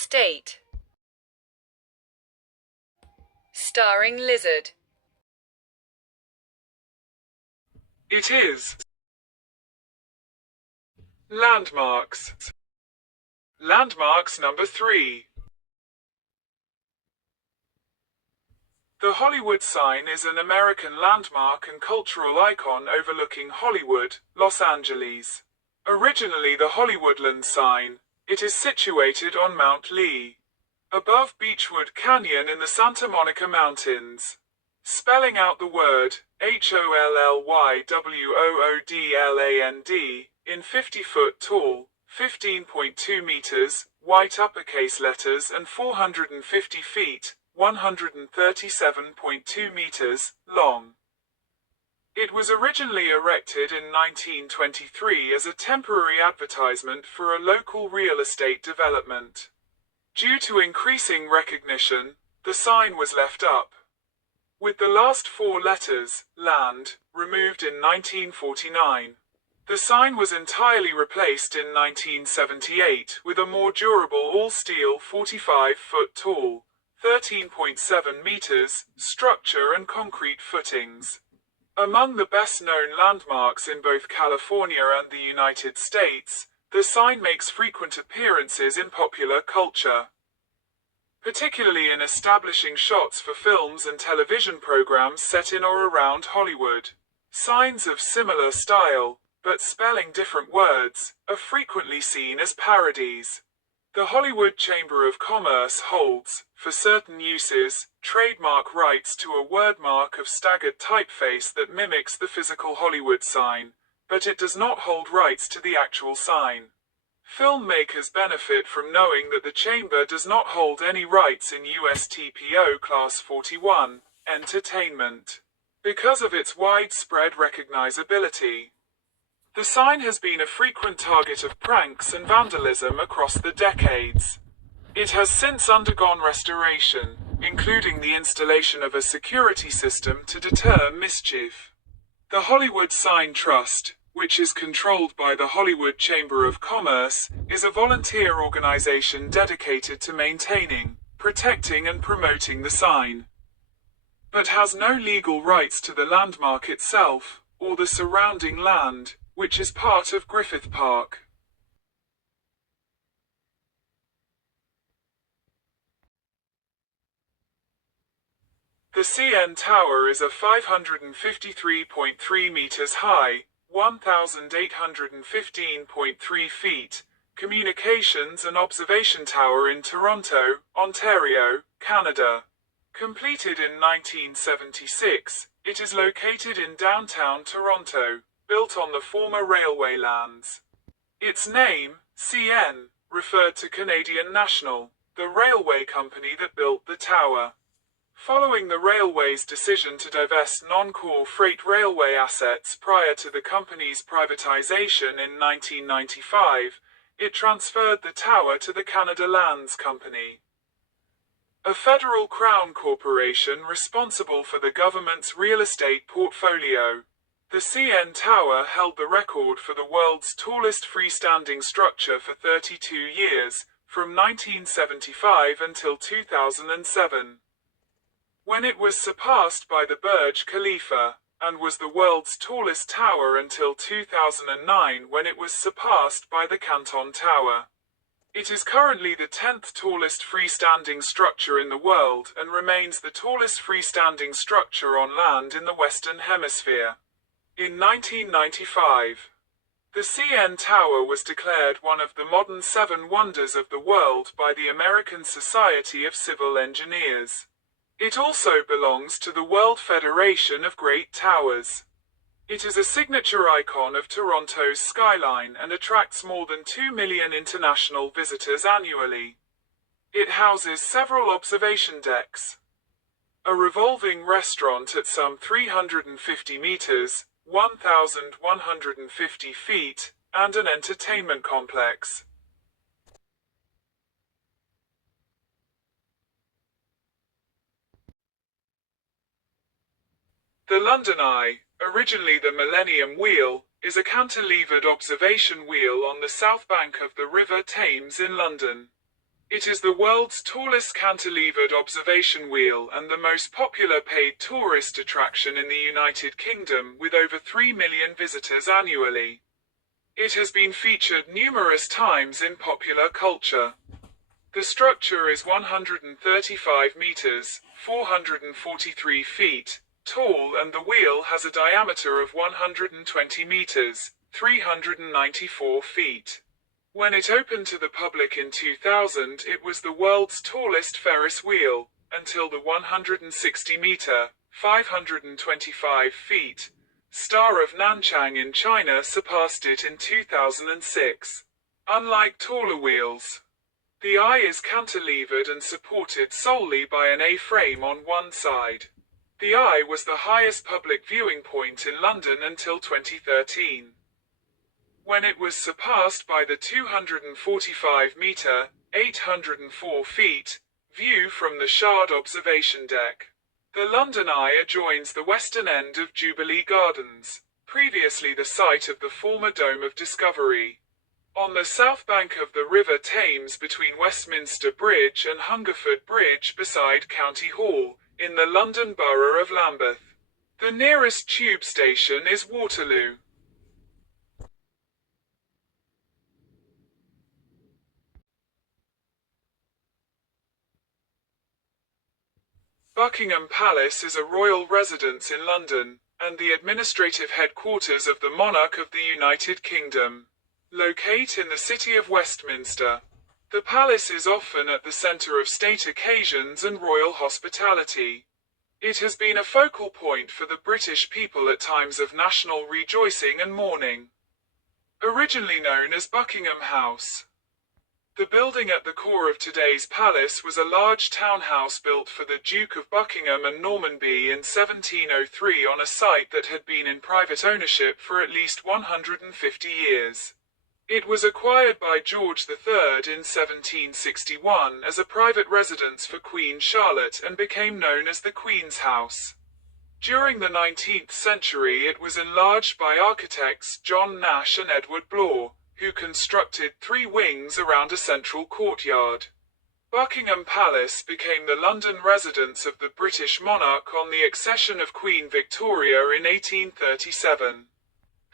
State. Starring lizard. It is. Landmarks. Landmarks number 3. The Hollywood sign is an American landmark and cultural icon overlooking Hollywood, Los Angeles. Originally the Hollywoodland sign, it is situated on Mount Lee, above Beechwood Canyon in the Santa Monica Mountains. Spelling out the word HOLLYWOODLAND in 50-foot tall, 15.2 meters, white uppercase letters and 450 feet, 137.2 meters, long. It was originally erected in 1923 as a temporary advertisement for a local real estate development. Due to increasing recognition, the sign was left up, with the last 4 letters, land, removed in 1949. The sign was entirely replaced in 1978 with a more durable all-steel 45-foot tall, 13.7 meters, structure and concrete footings. Among the best-known landmarks in both California and the United States, the sign makes frequent appearances in popular culture, particularly in establishing shots for films and television programs set in or around Hollywood. Signs of similar style, but spelling different words, are frequently seen as parodies. The Hollywood Chamber of Commerce holds, for certain uses, trademark rights to a wordmark of staggered typeface that mimics the physical Hollywood sign, but it does not hold rights to the actual sign. Filmmakers benefit from knowing that the Chamber does not hold any rights in USTPO Class 41, entertainment, because of its widespread recognizability. The sign has been a frequent target of pranks and vandalism across the decades. It has since undergone restoration, including the installation of a security system to deter mischief. The Hollywood Sign Trust, which is controlled by the Hollywood Chamber of Commerce, is a volunteer organization dedicated to maintaining, protecting and promoting the sign, but has no legal rights to the landmark itself, or the surrounding land, which is part of Griffith Park. The CN Tower is a 553.3 meters high, 1,815.3 feet, communications and observation tower in Toronto, Ontario, Canada. Completed in 1976, it is located in downtown Toronto, built on the former railway lands. Its name, CN, referred to Canadian National, the railway company that built the tower. Following the railway's decision to divest non-core freight railway assets prior to the company's privatization in 1995, it transferred the tower to the Canada Lands Company, a federal crown corporation responsible for the government's real estate portfolio. The CN Tower held the record for the world's tallest freestanding structure for 32 years, from 1975 until 2007. When it was surpassed by the Burj Khalifa, and was the world's tallest tower until 2009 when it was surpassed by the Canton Tower. It is currently the 10th tallest freestanding structure in the world and remains the tallest freestanding structure on land in the Western Hemisphere. In 1995, the CN Tower was declared one of the modern 7 wonders of the world by the American Society of Civil Engineers. It also belongs to the World Federation of Great Towers. It is a signature icon of Toronto's skyline and attracts more than 2 million international visitors annually. It houses several observation decks, a revolving restaurant at some 350 meters, 1,150 feet, and an entertainment complex. The London Eye, originally the Millennium Wheel, is a cantilevered observation wheel on the south bank of the River Thames in London. It is the world's tallest cantilevered observation wheel and the most popular paid tourist attraction in the United Kingdom, with over 3 million visitors annually. It has been featured numerous times in popular culture. The structure is 135 meters, 443 feet, tall, and the wheel has a diameter of 120 meters, 394 feet. When it opened to the public in 2000, it was the world's tallest Ferris wheel, until the 160-meter, 525 feet, Star of Nanchang in China surpassed it in 2006. Unlike taller wheels, the eye is cantilevered and supported solely by an A-frame on one side. The eye was the highest public viewing point in London until 2013, when it was surpassed by the 245-meter, 804 feet, view from the Shard observation deck. The London Eye adjoins the western end of Jubilee Gardens, previously the site of the former Dome of Discovery, on the south bank of the River Thames between Westminster Bridge and Hungerford Bridge beside County Hall, in the London Borough of Lambeth. The nearest tube station is Waterloo. Buckingham Palace is a royal residence in London, and the administrative headquarters of the monarch of the United Kingdom. Locate in the city of Westminster. The palace is often at the centre of state occasions and royal hospitality. It has been a focal point for the British people at times of national rejoicing and mourning. Originally known as Buckingham House, the building at the core of today's palace was a large townhouse built for the Duke of Buckingham and Normanby in 1703 on a site that had been in private ownership for at least 150 years. It was acquired by George III in 1761 as a private residence for Queen Charlotte and became known as the Queen's House. During the 19th century it was enlarged by architects John Nash and Edward Blore, who constructed 3 wings around a central courtyard. Buckingham Palace became the London residence of the British monarch on the accession of Queen Victoria in 1837.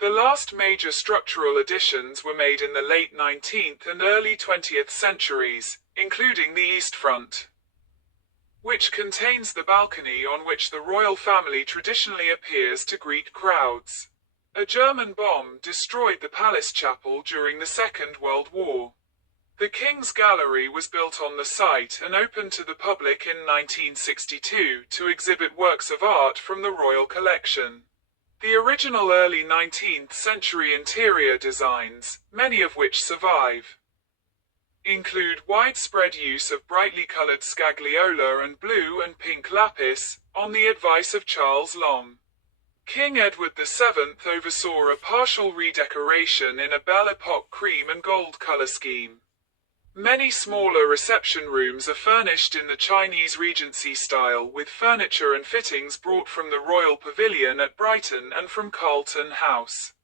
The last major structural additions were made in the late 19th and early 20th centuries, including the east front, which contains the balcony on which the royal family traditionally appears to greet crowds. A German bomb destroyed the palace chapel during the Second World War. The King's Gallery was built on the site and opened to the public in 1962 to exhibit works of art from the royal collection. The original early 19th century interior designs, many of which survive, include widespread use of brightly colored scagliola and blue and pink lapis, on the advice of Charles Long. King Edward VII oversaw a partial redecoration in a Belle Epoque cream and gold color scheme. Many smaller reception rooms are furnished in the Chinese Regency style with furniture and fittings brought from the Royal Pavilion at Brighton and from Carlton House.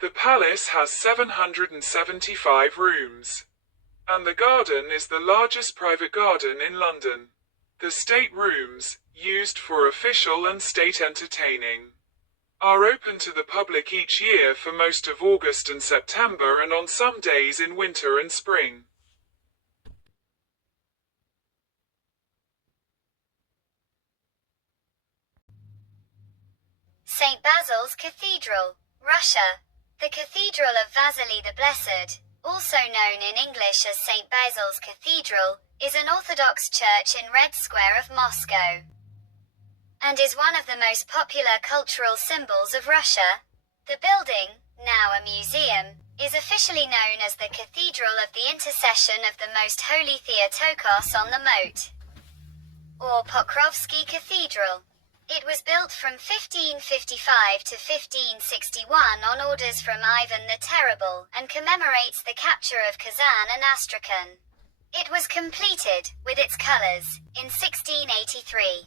The palace has 775 rooms, and the garden is the largest private garden in London. The state rooms, used for official and state entertaining, are open to the public each year for most of August and September and on some days in winter and spring. St. Basil's Cathedral, Russia. The Cathedral of Vasily the Blessed, also known in English as St. Basil's Cathedral, is an Orthodox church in Red Square of Moscow, and is one of the most popular cultural symbols of Russia. The building, now a museum, is officially known as the Cathedral of the Intercession of the Most Holy Theotokos on the Moat, or Pokrovsky Cathedral. It was built from 1555 to 1561 on orders from Ivan the Terrible and commemorates the capture of Kazan and Astrakhan. It was completed, with its colors, in 1683.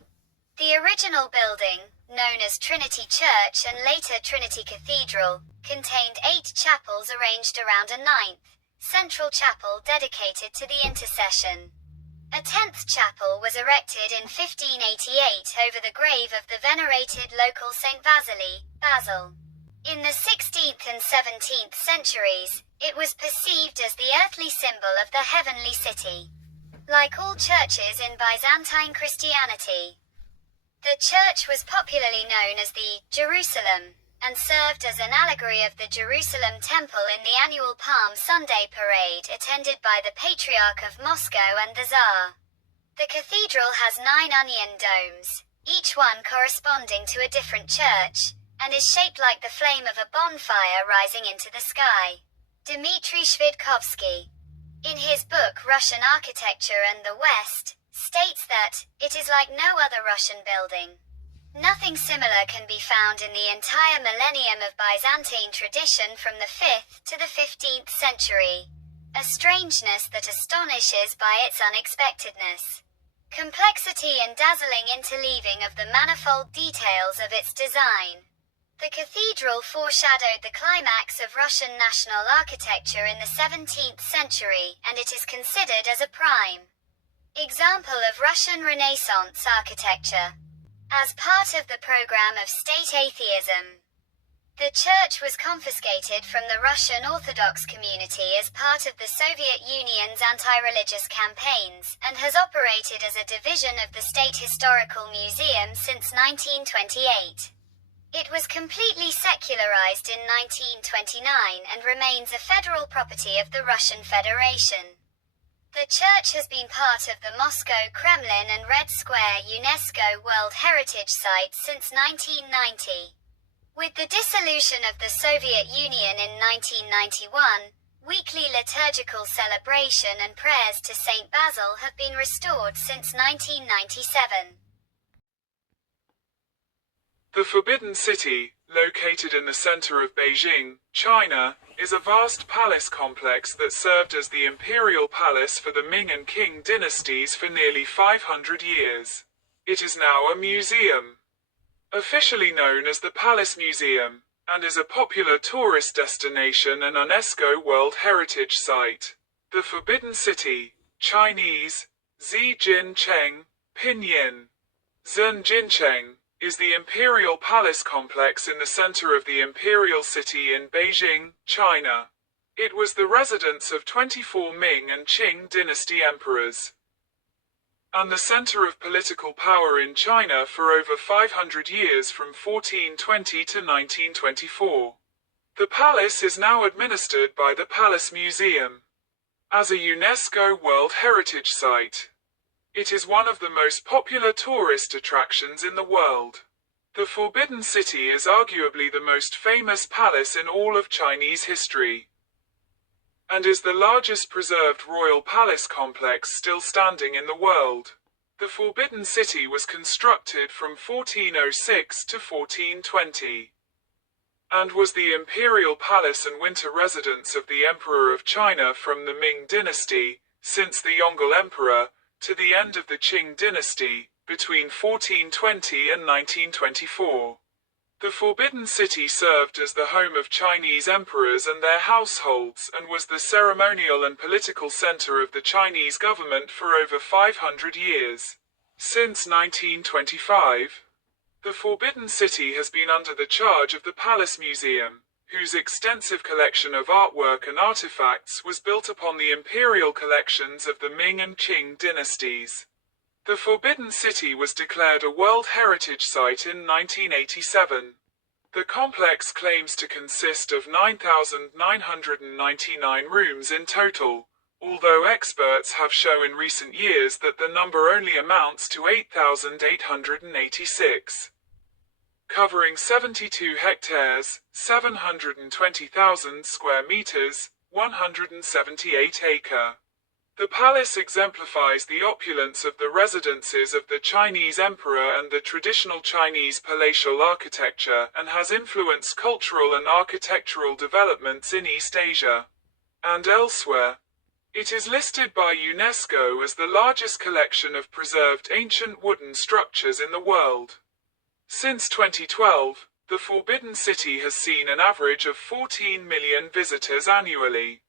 The original building, known as Trinity Church and later Trinity Cathedral, contained 8 chapels arranged around a ninth, central chapel dedicated to the intercession. A 10th chapel was erected in 1588 over the grave of the venerated local Saint Vasily, Basil. In the 16th and 17th centuries, it was perceived as the earthly symbol of the heavenly city. Like all churches in Byzantine Christianity, the church was popularly known as the Jerusalem, and served as an allegory of the Jerusalem Temple in the annual Palm Sunday parade attended by the Patriarch of Moscow and the Tsar. The cathedral has 9 onion domes, each one corresponding to a different church, and is shaped like the flame of a bonfire rising into the sky. Dmitry Shvidkovsky, in his book Russian Architecture and the West, states that it is like no other Russian building. Nothing similar can be found in the entire millennium of Byzantine tradition from the 5th to the 15th century. A strangeness that astonishes by its unexpectedness, complexity and dazzling interleaving of the manifold details of its design. The cathedral foreshadowed the climax of Russian national architecture in the 17th century, and it is considered as a prime example of Russian Renaissance architecture. As part of the program of state atheism, the church was confiscated from the Russian Orthodox community as part of the Soviet Union's anti-religious campaigns, and has operated as a division of the State Historical Museum since 1928. It was completely secularized in 1929 and remains a federal property of the Russian Federation. The church has been part of the Moscow Kremlin and Red Square UNESCO World Heritage Sites since 1990. With the dissolution of the Soviet Union in 1991, weekly liturgical celebration and prayers to Saint Basil have been restored since 1997. The Forbidden City, located in the center of Beijing, China, is a vast palace complex that served as the imperial palace for the Ming and Qing dynasties for nearly 500 years. It is now a museum, officially known as the Palace Museum, and is a popular tourist destination and UNESCO World Heritage Site. The Forbidden City, Chinese, Zijincheng, Pinyin, Zhenjincheng, is the imperial palace complex in the center of the imperial city in Beijing, China. It was the residence of 24 Ming and Qing dynasty emperors, and the center of political power in China for over 500 years from 1420 to 1924. The palace is now administered by the Palace Museum as a UNESCO World Heritage Site. It is one of the most popular tourist attractions in the world. The Forbidden City is arguably the most famous palace in all of Chinese history, and is the largest preserved royal palace complex still standing in the world. The Forbidden City was constructed from 1406 to 1420, and was the imperial palace and winter residence of the Emperor of China from the Ming dynasty, since the Yongle Emperor, to the end of the Qing dynasty, between 1420 and 1924. The Forbidden City served as the home of Chinese emperors and their households and was the ceremonial and political center of the Chinese government for over 500 years. Since 1925, the Forbidden City has been under the charge of the Palace Museum, whose extensive collection of artwork and artifacts was built upon the imperial collections of the Ming and Qing dynasties. The Forbidden City was declared a World Heritage Site in 1987. The complex claims to consist of 9,999 rooms in total, although experts have shown in recent years that the number only amounts to 8,886. Covering 72 hectares, 720,000 square meters, 178 acre. The palace exemplifies the opulence of the residences of the Chinese emperor and the traditional Chinese palatial architecture, and has influenced cultural and architectural developments in East Asia and elsewhere. It is listed by UNESCO as the largest collection of preserved ancient wooden structures in the world. Since 2012, the Forbidden City has seen an average of 14 million visitors annually.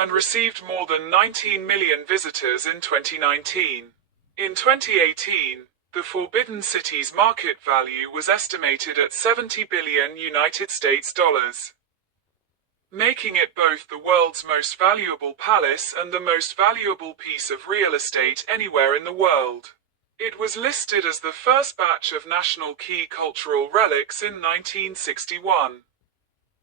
and received more than 19 million visitors in 2019. In 2018, the Forbidden City's market value was estimated at 70 billion United States dollars, making it both the world's most valuable palace and the most valuable piece of real estate anywhere in the world. It was listed as the first batch of national key cultural relics in 1961.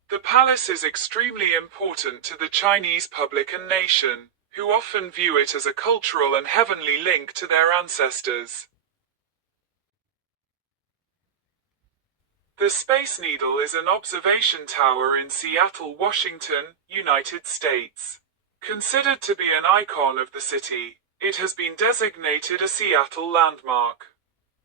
The palace is extremely important to the Chinese public and nation, who often view it as a cultural and heavenly link to their ancestors. The Space Needle is an observation tower in Seattle, Washington, United States. Considered to be an icon of the city, it has been designated a Seattle landmark.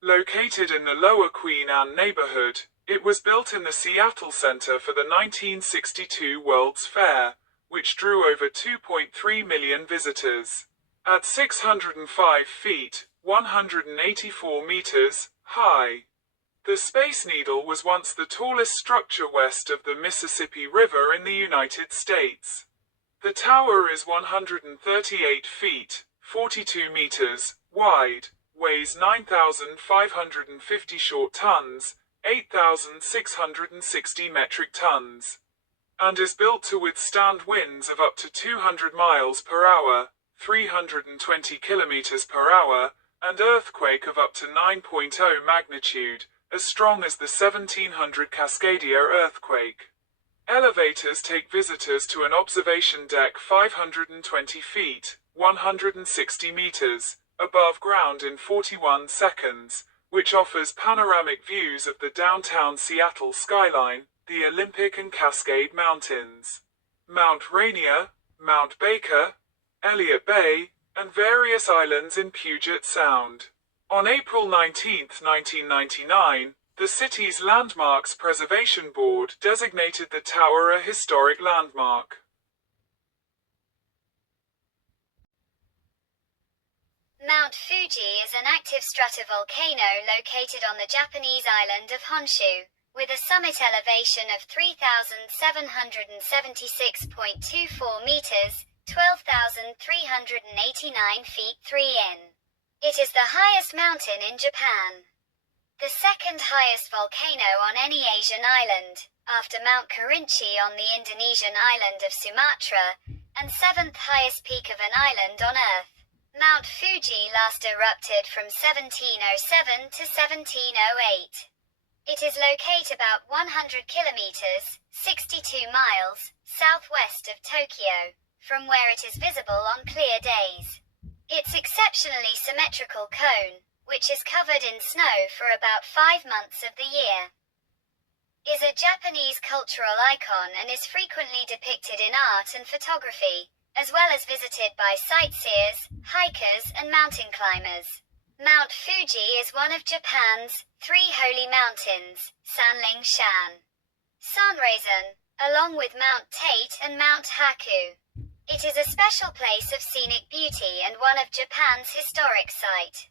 Located in the Lower Queen Anne neighborhood, it was built in the Seattle Center for the 1962 World's Fair, which drew over 2.3 million visitors. At 605 feet, 184 meters, high, the Space Needle was once the tallest structure west of the Mississippi River in the United States. The tower is 138 feet, 42 meters, wide, weighs 9,550 short tons, 8,660 metric tons, and is built to withstand winds of up to 200 miles per hour, 320 kilometers per hour, and earthquake of up to 9.0 magnitude, as strong as the 1700 Cascadia earthquake. Elevators take visitors to an observation deck 520 feet, 160 meters, above ground in 41 seconds, which offers panoramic views of the downtown Seattle skyline, the Olympic and Cascade Mountains, Mount Rainier, Mount Baker, Elliott Bay, and various islands in Puget Sound. On April 19, 1999, the city's Landmarks Preservation Board designated the tower a historic landmark. Mount Fuji is an active stratovolcano located on the Japanese island of Honshu, with a summit elevation of 3,776.24 meters, 12,389 feet 3 in. It is the highest mountain in Japan. The second highest volcano on any Asian island, after Mount Kerinci on the Indonesian island of Sumatra, and seventh highest peak of an island on Earth. Mount Fuji last erupted from 1707 to 1708. It is located about 100 kilometers, 62 miles, southwest of Tokyo, from where it is visible on clear days. Its exceptionally symmetrical cone, which is covered in snow for about 5 months of the year, is a Japanese cultural icon and is frequently depicted in art and photography, as well as visited by sightseers, hikers, and mountain climbers. Mount Fuji is one of Japan's 3 holy mountains, Sanling Shan, Sanreizan, along with Mount Tate and Mount Haku. It is a special place of scenic beauty and one of Japan's historic sites.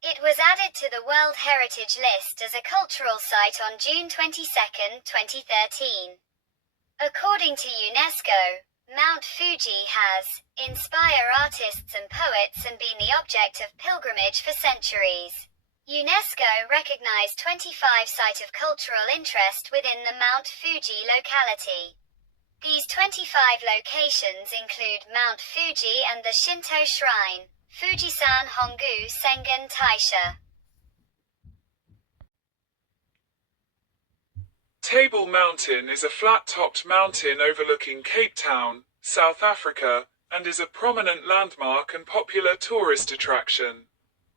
It was added to the World Heritage List as a cultural site on June 22, 2013. According to UNESCO, Mount Fuji has inspired artists and poets and been the object of pilgrimage for centuries. UNESCO recognized 25 sites of cultural interest within the Mount Fuji locality. These 25 locations include Mount Fuji and the Shinto shrine, Fujisan Hongu Sengen Taisha. Table Mountain is a flat-topped mountain overlooking Cape Town, South Africa, and is a prominent landmark and popular tourist attraction.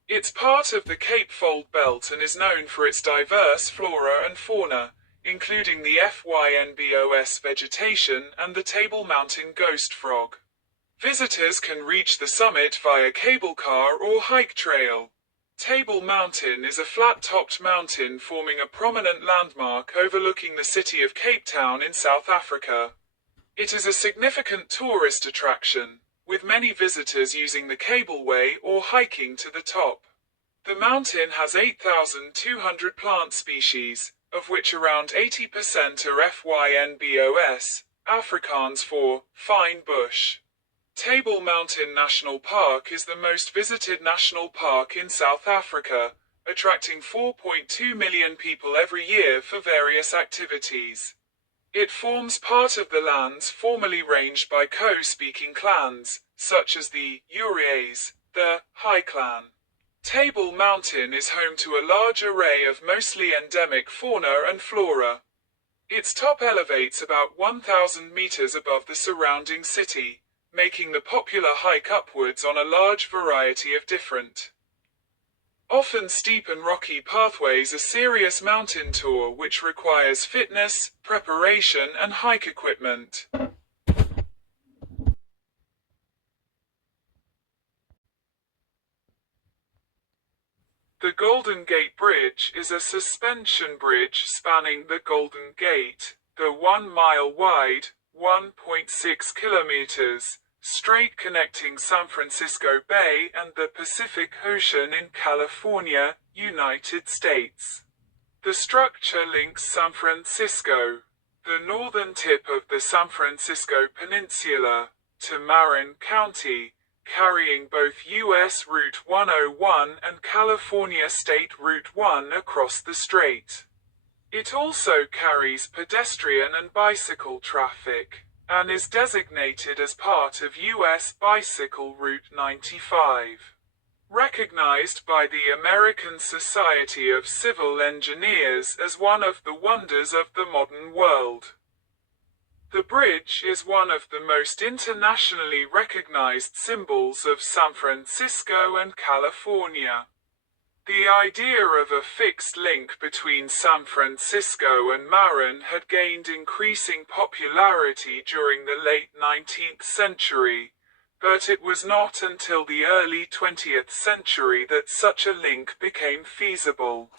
It's part of the Cape Fold Belt and is known for its diverse flora and fauna, including the FYNBOS vegetation and the Table Mountain ghost frog. Visitors can reach the summit via cable car or hike trail. Table Mountain is a flat-topped mountain forming a prominent landmark overlooking the city of Cape Town in South Africa. It is a significant tourist attraction, with many visitors using the cableway or hiking to the top. The mountain has 8,200 plant species, of which around 80% are FYNBOS, Afrikaans for fine bush. Table Mountain National Park is the most visited national park in South Africa, attracting 4.2 million people every year for various activities. It forms part of the lands formerly ranged by Ko-speaking clans, such as the Urias, the High Clan. Table Mountain is home to a large array of mostly endemic fauna and flora. Its top elevates about 1,000 meters above the surrounding city, making the popular hike upwards on a large variety of different, often steep and rocky pathways. A serious mountain tour which requires fitness, preparation and hike equipment. The Golden Gate Bridge is a suspension bridge spanning the Golden Gate, the 1 mile wide, 1.6 kilometers, strait connecting San Francisco Bay and the Pacific Ocean in California, United States. The structure links San Francisco, the northern tip of the San Francisco Peninsula, to Marin County, carrying both U.S. Route 101 and California State Route 1 across the strait. It also carries pedestrian and bicycle traffic, and is designated as part of U.S. Bicycle Route 95. Recognized by the American Society of Civil Engineers as one of the wonders of the modern world. The bridge is one of the most internationally recognized symbols of San Francisco and California. The idea of a fixed link between San Francisco and Marin had gained increasing popularity during the late 19th century, but it was not until the early 20th century that such a link became feasible.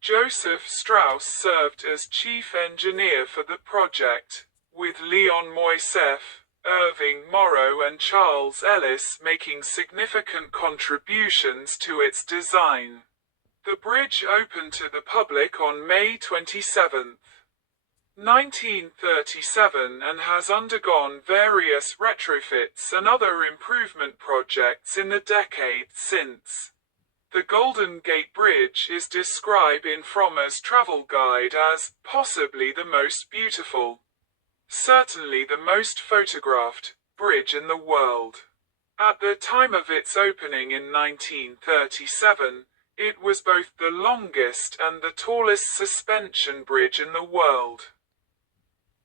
Joseph Strauss served as chief engineer for the project, with Leon Moisseiff, Irving Morrow and Charles Ellis making significant contributions to its design. The bridge opened to the public on May 27, 1937 and has undergone various retrofits and other improvement projects in the decades since. The Golden Gate Bridge is described in Frommer's travel guide as possibly the most beautiful, certainly the most photographed, bridge in the world. At the time of its opening in 1937, it was both the longest and the tallest suspension bridge in the world.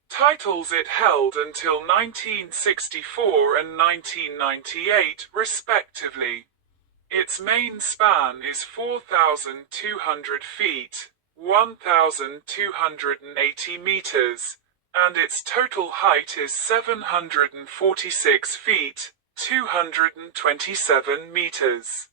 Titles it held until 1964 and 1998 respectively. Its main span is 4,200 feet, 1,280 meters, and its total height is 746 feet, 227 meters.